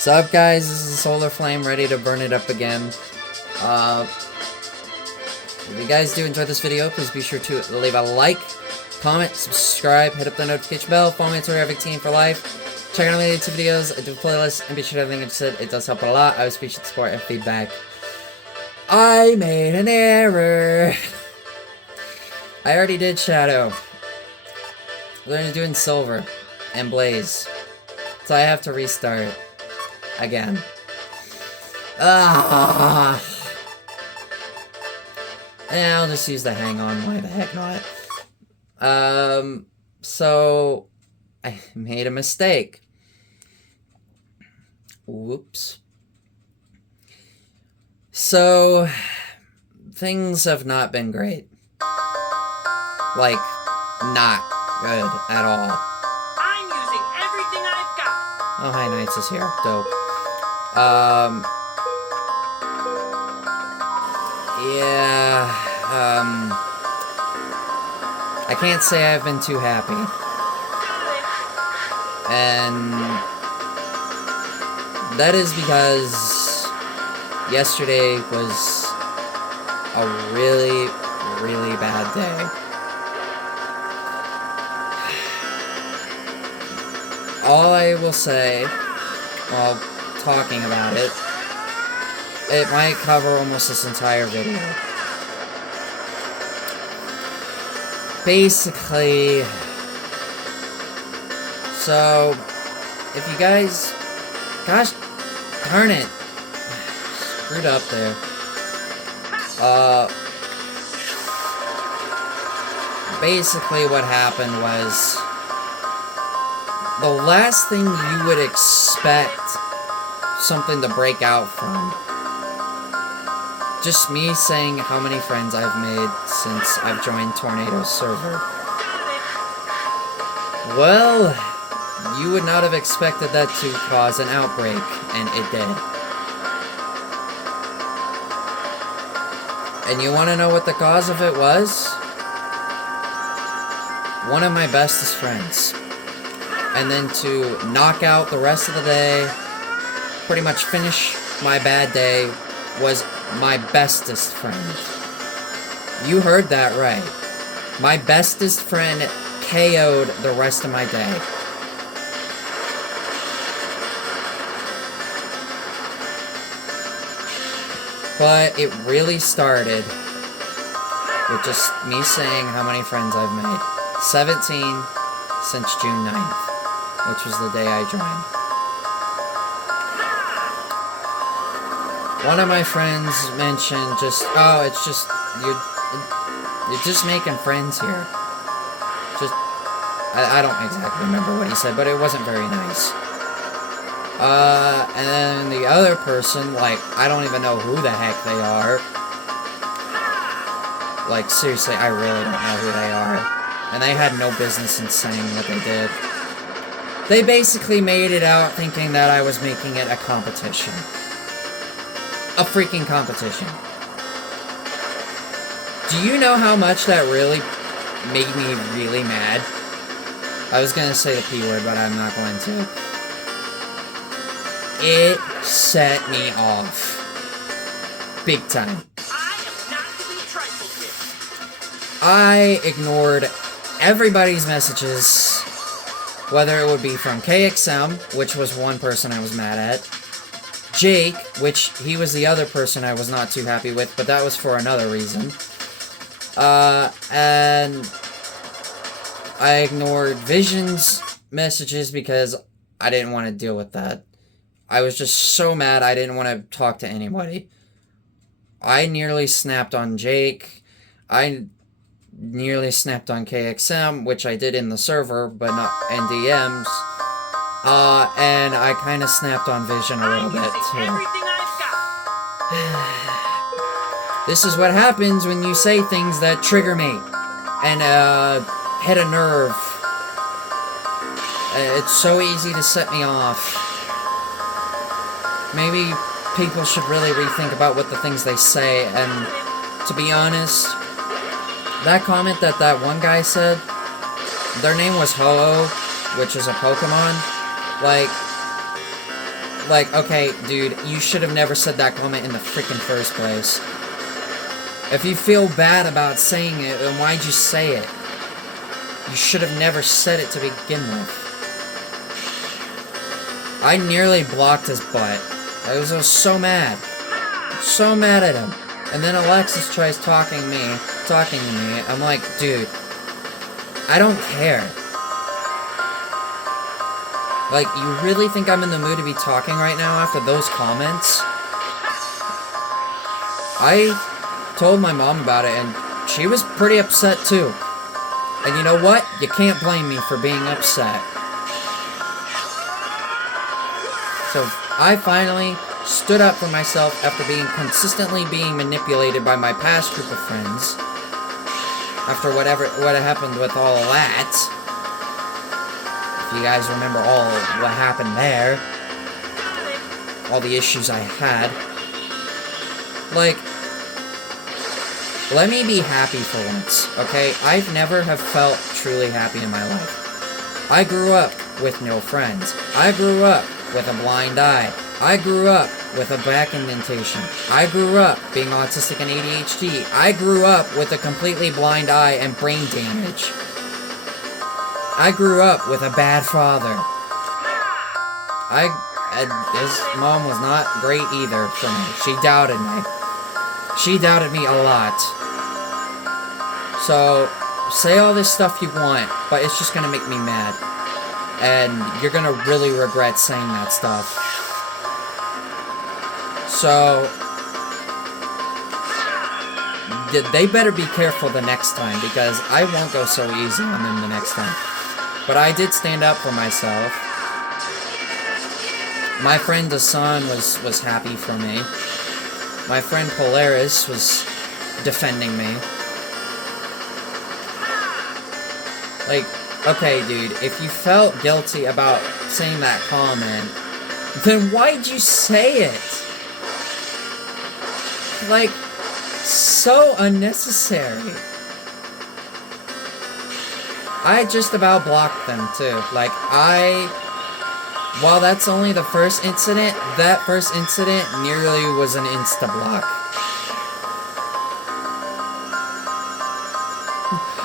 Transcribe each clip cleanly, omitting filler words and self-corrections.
What's up, guys? This is Solar Flame, ready to burn it up again. If you guys do enjoy this video, please be sure to leave a like, comment, subscribe, hit up the notification bell, follow me on Twitter, Team for Life. Check out my YouTube videos, I do a playlist, and be sure to have everything I said. It does help a lot. I always appreciate support and feedback. I made an error. I already did Shadow. We're going to do in Silver and Blaze. So I have to restart again. Yeah, I'll just use the hang on. Why the heck not? So I made a mistake. Whoops. So things have not been great. Like, not good at all. I'm using everything I've got. Oh, hi, Knights is here. Dope. Yeah, I can't say I've been too happy. And that is because yesterday was a really, really bad day. All I will say, while talking about it, it might cover almost this entire video. Basically, so, if you guys, gosh darn it, screwed up there. Basically what happened was, the last thing you would expect something to break out from. Just me saying how many friends I've made since I've joined Tornado's server. Well, you would not have expected that to cause an outbreak, and it did. And you want to know what the cause of it was? One of my bestest friends. And then to knock out the rest of the day, pretty much finish my bad day, was my bestest friend. You heard that right. My bestest friend KO'd the rest of my day. But it really started with just me saying how many friends I've made. 17 since June 9th. Which was the day I joined. One of my friends mentioned just, oh, it's just, you're just making friends here. Just, I don't exactly remember what he said, but it wasn't very nice. And then the other person, like, I don't even know who the heck they are. Like, seriously, I really don't know who they are. And they had no business in saying what they did. They basically made it out thinking that I was making it a competition. A freaking competition. Do you know how much that really made me really mad? I was gonna say the P word, but I'm not going to. It set me off. Big time. I am not to be trifled with. I ignored everybody's messages. Whether it would be from KXM, which was one person I was mad at, Jake, which he was the other person I was not too happy with, but that was for another reason. And I ignored Vision's messages because I didn't want to deal with that. I was just so mad I didn't want to talk to anybody. I nearly snapped on Jake. I nearly snapped on KXM, which I did in the server, but not in DMs. And I kind of snapped on Vision a little bit, too. Everything I've got. This is what happens when you say things that trigger me. And, hit a nerve. It's so easy to set me off. Maybe people should really rethink about what the things they say, and to be honest, that comment that one guy said, their name was Ho-Oh, which is a Pokemon. Like, Like, okay, dude, you should have never said that comment in the freaking first place. If you feel bad about saying it, then why'd you say it? You should have never said it to begin with. I nearly blocked his butt. I was so mad. So mad at him. And then Alexis tries talking to me. I'm like, dude, I don't care. Like, you really think I'm in the mood to be talking right now after those comments? I told my mom about it, and she was pretty upset too. And you know what? You can't blame me for being upset. So I finally stood up for myself after being consistently being manipulated by my past group of friends. After what happened with all of that. If you guys remember all what happened there. All the issues I had. Like, let me be happy for once, okay? I've never have felt truly happy in my life. I grew up with no friends. I grew up with a blind eye. I grew up with a back indentation. I grew up being autistic and ADHD. I grew up with a completely blind eye and brain damage. I grew up with a bad father. His mom was not great either for me. She doubted me. She doubted me a lot. So, say all this stuff you want, but it's just gonna make me mad. And you're gonna really regret saying that stuff. So, they better be careful the next time, because I won't go so easy on them the next time. But I did stand up for myself. My friend Hassan was happy for me. My friend Polaris was defending me. Like, okay, dude, if you felt guilty about saying that comment, then why'd you say it? Like, so unnecessary. I just about blocked them, too. Like, while that's only the first incident, that first incident nearly was an insta-block.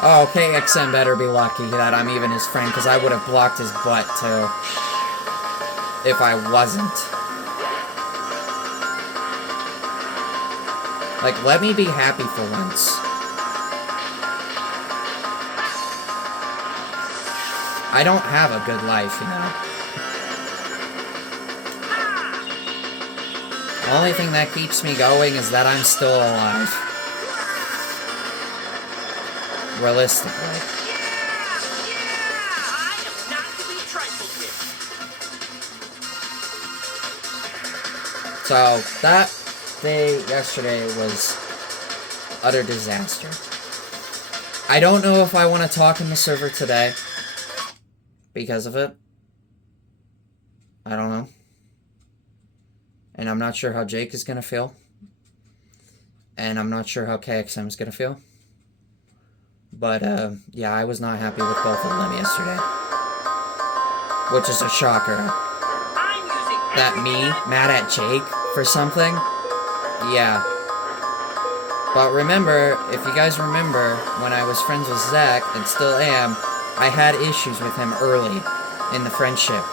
Oh, KXM better be lucky that I'm even his friend, because I would have blocked his butt, too. If I wasn't. Like, let me be happy for once. I don't have a good life, you know. The only thing that keeps me going is that I'm still alive. Realistically. I am not to be trifled with. So, that day yesterday was utter disaster. I don't know if I want to talk in the server today because of it. I don't know. And I'm not sure how Jake is going to feel. And I'm not sure how KXM is going to feel. But, yeah, I was not happy with both of them yesterday. Which is a shocker. That me, mad at Jake for something? Yeah. But remember, if you guys remember, when I was friends with Zach, and still am, I had issues with him early in the friendship.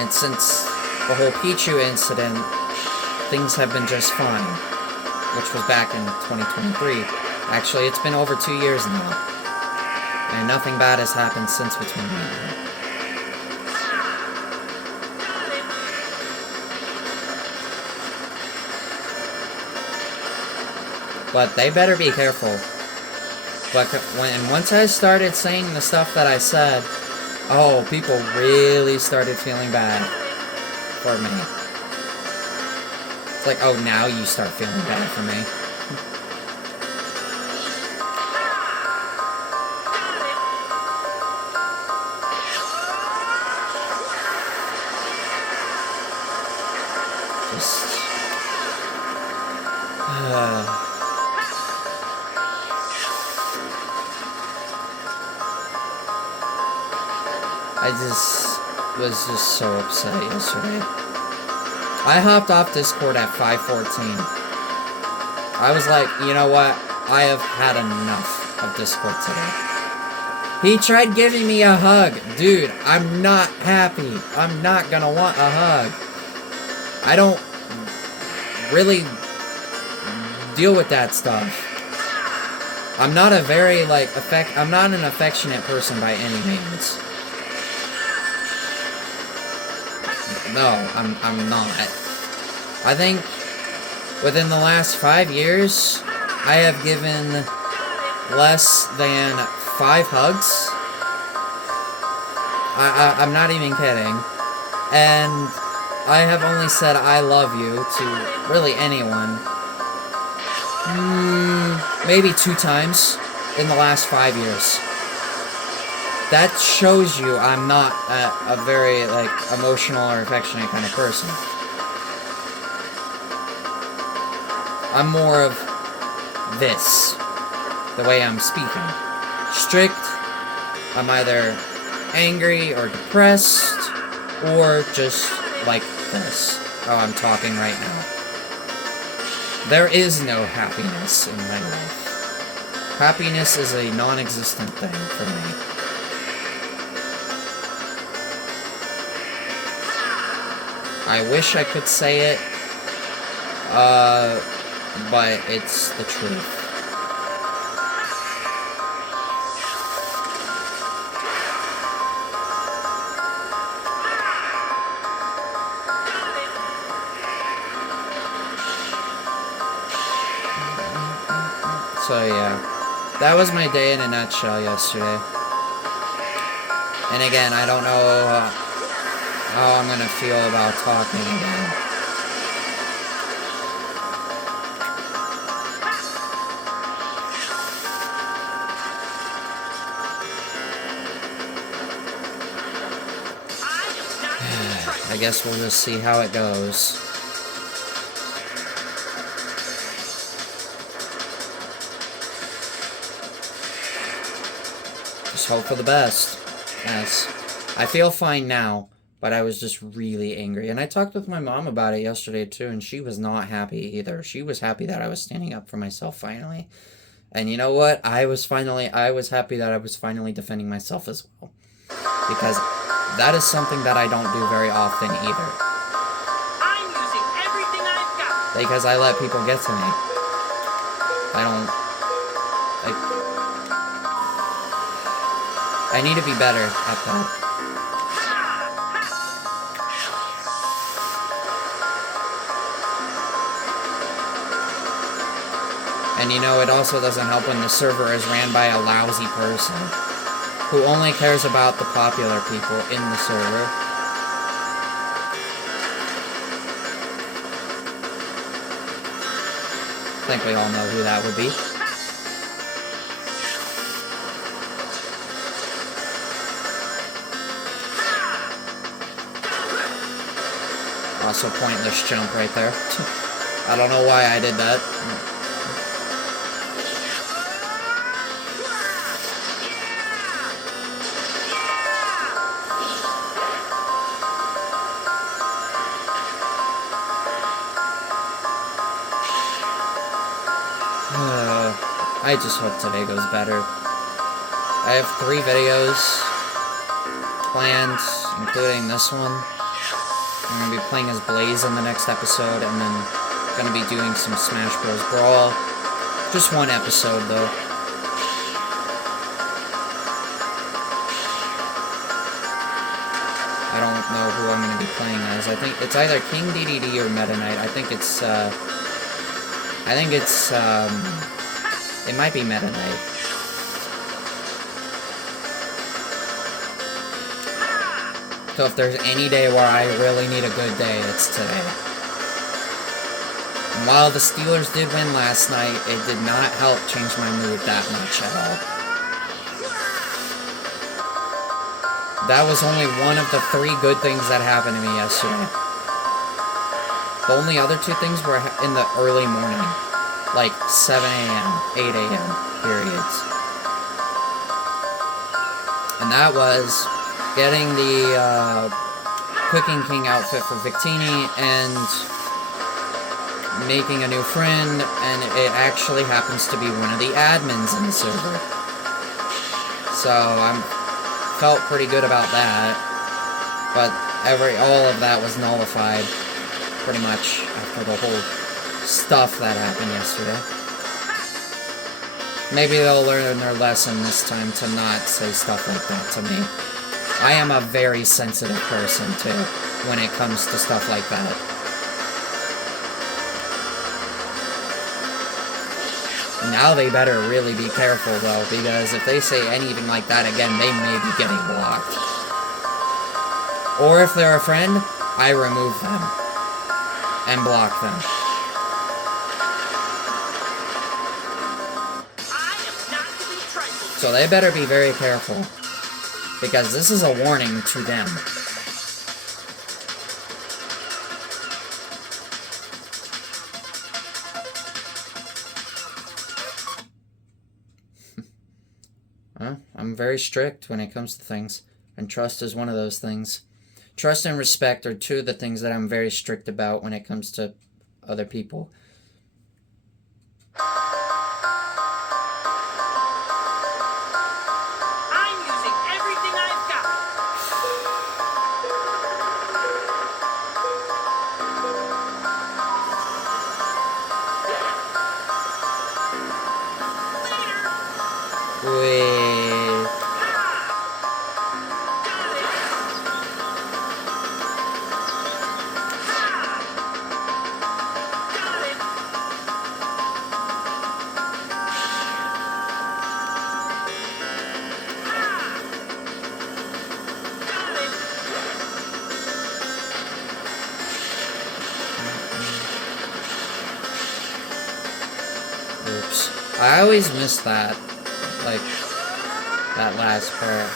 And since the whole Pichu incident, things have been just fine. Which was back in 2023. Actually, it's been over 2 years now. And nothing bad has happened since between me and him. But they better be careful. But once I started saying the stuff that I said, oh, people really started feeling bad for me. It's like, oh, now you start feeling bad for me. Just... I just... was just so upset yesterday. I hopped off Discord at 5:14. I was like, you know what? I have had enough of Discord today. He tried giving me a hug. Dude, I'm not happy. I'm not gonna want a hug. I don't really deal with that stuff. I'm not a very, like, I'm not an affectionate person by any means. No, I'm not. I think within the last 5 years, I have given less than 5 hugs. I'm not even kidding. And I have only said I love you to really anyone. Maybe 2 times in the last 5 years. That shows you I'm not a very, like, emotional or affectionate kind of person. I'm more of this, the way I'm speaking. Strict, I'm either angry or depressed, or just like this, how I'm talking right now. There is no happiness in my life. Happiness is a non-existent thing for me. I wish I could say it, but it's the truth. So yeah, that was my day in a nutshell yesterday. And again, I don't know how I'm gonna feel about talking again. I guess we'll just see how it goes. Just hope for the best. Yes. I feel fine now, but I was just really angry. And I talked with my mom about it yesterday too, and she was not happy either. She was happy that I was standing up for myself finally. And you know what? I was happy that I was finally defending myself as well. Because that is something that I don't do very often either. I'm using everything I've got. Because I let people get to me. I need to be better at that. And you know, it also doesn't help when the server is ran by a lousy person who only cares about the popular people in the server. I think we all know who that would be. Also pointless jump right there. I don't know why I did that. I just hope today goes better. I have 3 videos planned, including this one. I'm going to be playing as Blaze in the next episode, and then going to be doing some Smash Bros. Brawl. Just 1 episode, though. I don't know who I'm going to be playing as. I think it's either King DDD or Meta Knight. I think it's, it might be Meta Knight. So if there's any day where I really need a good day, it's today. And while the Steelers did win last night, it did not help change my mood that much at all. That was only one of the 3 good things that happened to me yesterday. The only other 2 things were in the early morning. Like 7 a.m., 8 a.m. periods. And that was getting the Cooking King outfit for Victini and making a new friend, and it actually happens to be one of the admins in the server. So I felt pretty good about that, but all of that was nullified pretty much after the whole stuff that happened yesterday. Maybe they'll learn their lesson this time to not say stuff like that to me. I am a very sensitive person, too, when it comes to stuff like that. Now they better really be careful, though, because if they say anything like that again, they may be getting blocked. Or if they're a friend, I remove them and block them. So they better be very careful, because this is a warning to them. I'm very strict when it comes to things, and trust is one of those things. Trust and respect are two of the things that I'm very strict about when it comes to other people. I'm using everything I've got. Wait. Oops. I always miss that. Like, that last part.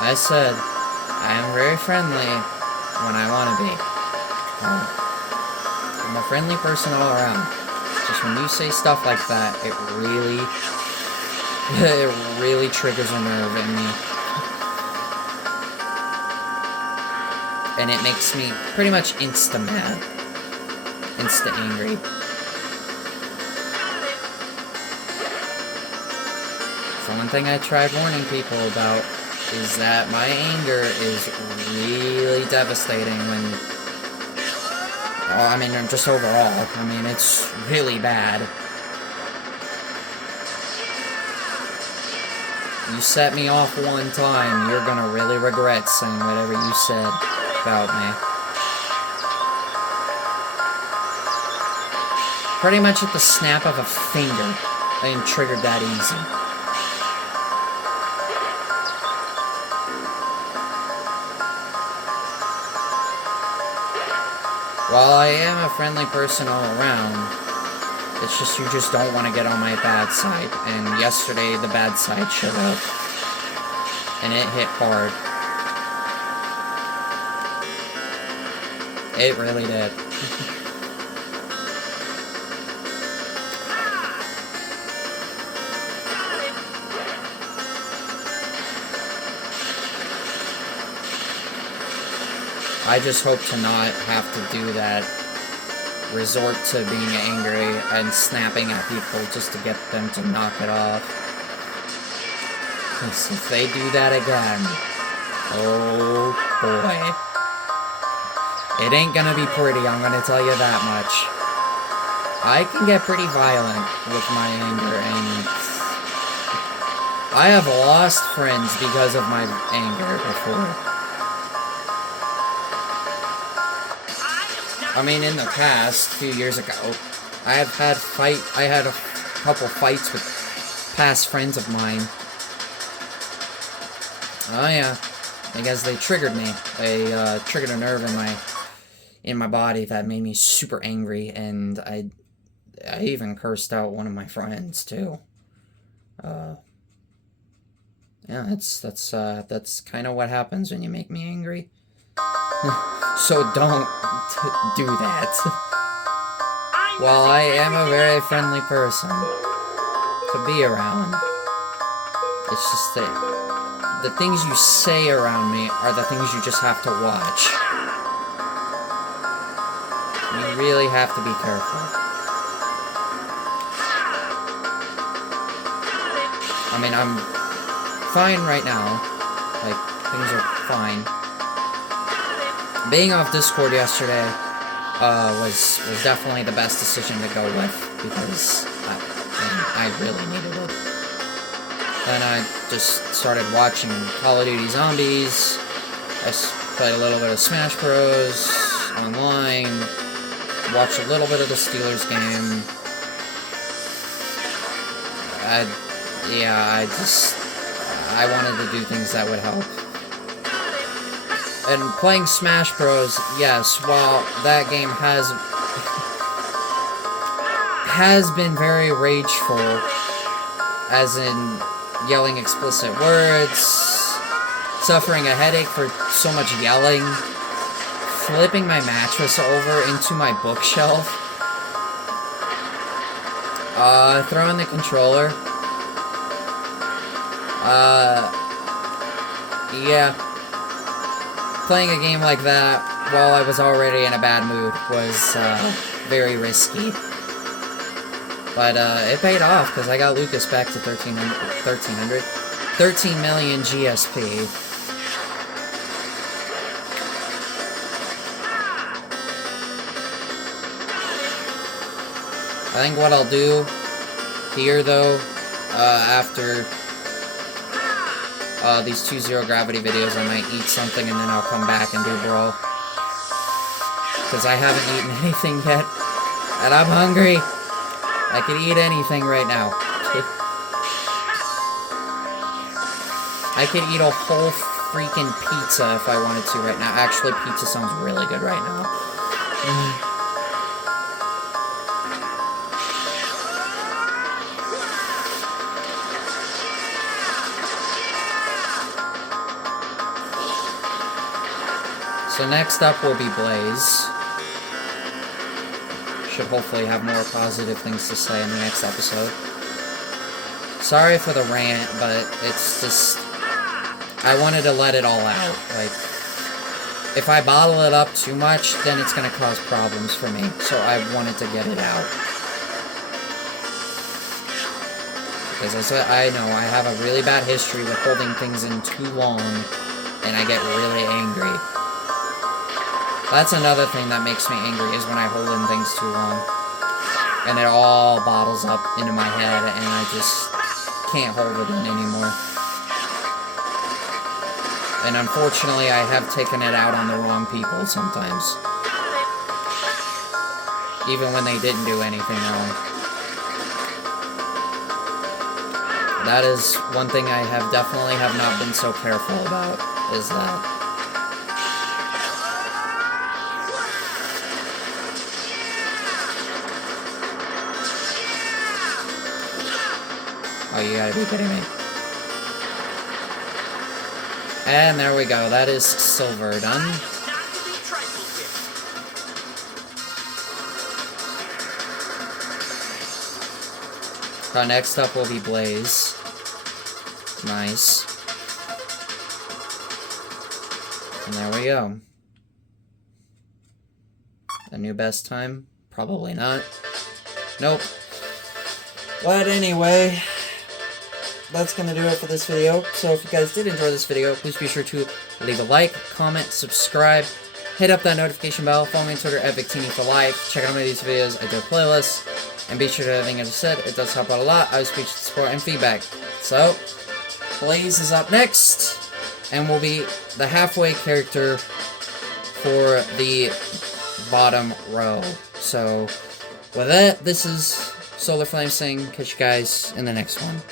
I said, I am very friendly when I want to be. I'm a friendly person all around. Just when you say stuff like that, it really triggers a nerve in me. And it makes me pretty much insta-mad. Insta-angry. So one thing I tried warning people about is that my anger is really devastating when... I mean, just overall. I mean, it's really bad. You set me off one time, you're gonna really regret saying whatever you said about me. Pretty much at the snap of a finger, I am triggered that easy. While I am a friendly person all around, it's just you just don't want to get on my bad side. And yesterday, the bad side showed up. And it hit hard. It really did. I just hope to not have to do that. Resort to being angry and snapping at people just to get them to knock it off. Because if they do that again, oh boy. It ain't gonna be pretty, I'm gonna tell you that much. I can get pretty violent with my anger, and I have lost friends because of my anger before. I mean, in the past, a few years ago, I had a couple fights with past friends of mine. Oh yeah, because they triggered me. They triggered a nerve in my in my body that made me super angry, and I even cursed out one of my friends too. Yeah, that's kind of what happens when you make me angry. So don't do that. While I am a very friendly person to be around, it's just that the things you say around me are the things you just have to watch. You really have to be careful. I mean, I'm fine right now. Like, things are fine. Being off Discord yesterday was definitely the best decision to go with, because I really needed it. Then I just started watching Call of Duty Zombies. I played a little bit of Smash Bros. Online. Watched a little bit of the Steelers game. I wanted to do things that would help. And playing Smash Bros, yes, while that game has been very rageful, as in yelling explicit words, suffering a headache for so much yelling, flipping my mattress over into my bookshelf, throwing the controller, yeah. Playing a game like that while I was already in a bad mood was very risky. But it paid off, because I got Lucas back to 13 million GSP. I think what I'll do here, though, after these 2 Zero Gravity videos, I might eat something and then I'll come back and do Brawl. Because I haven't eaten anything yet, and I'm hungry. I could eat anything right now. I could eat a whole freaking pizza if I wanted to right now. Actually, pizza sounds really good right now. So next up will be Blaze. Should hopefully have more positive things to say in the next episode. Sorry for the rant, but it's just... I wanted to let it all out. Like, if I bottle it up too much, then it's going to cause problems for me. So I wanted to get it out. Because I know I have a really bad history with holding things in too long, and I get really angry. That's another thing that makes me angry, is when I hold in things too long. And it all bottles up into my head, and I just can't hold it in anymore. And unfortunately, I have taken it out on the wrong people sometimes. Even when they didn't do anything wrong. That is one thing I have definitely have not been so careful about, is that. Oh, you gotta be kidding me. And there we go. That is silver done. Next up will be Blaze. Nice. And there we go. A new best time? Probably not. Nope. But anyway, that's going to do it for this video. So if you guys did enjoy this video, please be sure to leave a like, comment, subscribe, hit up that notification bell, follow me on Twitter at Victini for life, check out my these videos, I do a playlist, and be sure to everything I just said, it does help out a lot. I appreciate support and feedback. So, Blaze is up next, and will be the halfway character for the bottom row. So, with that, this is Solar Flame saying, catch you guys in the next one.